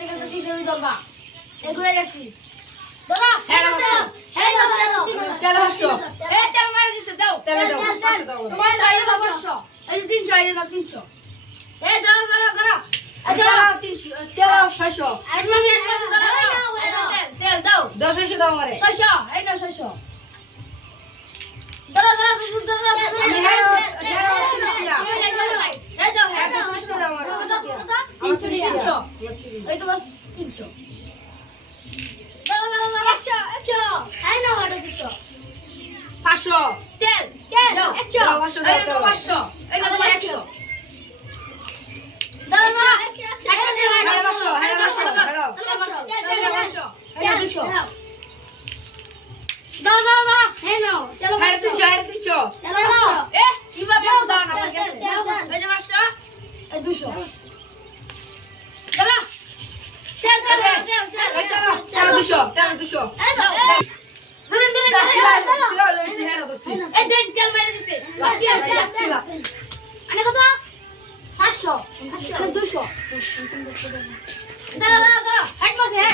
থেকে তো শিশুরি দরবা এগুলো গেছি ধরো হ্যাঁ না তেল হস্ত এই তেল মারি দিছে দাও তেল দাও 500 দাও তোমার সাইলে 500 এই 300 আইলে না 300 এই ধরো তেল 600 তেল দাও 600 দাও আমারে 600 এই না 600 ধরো এই তো বাস 300 500 তেল দাও 500 এই তো 500 এই না 100 200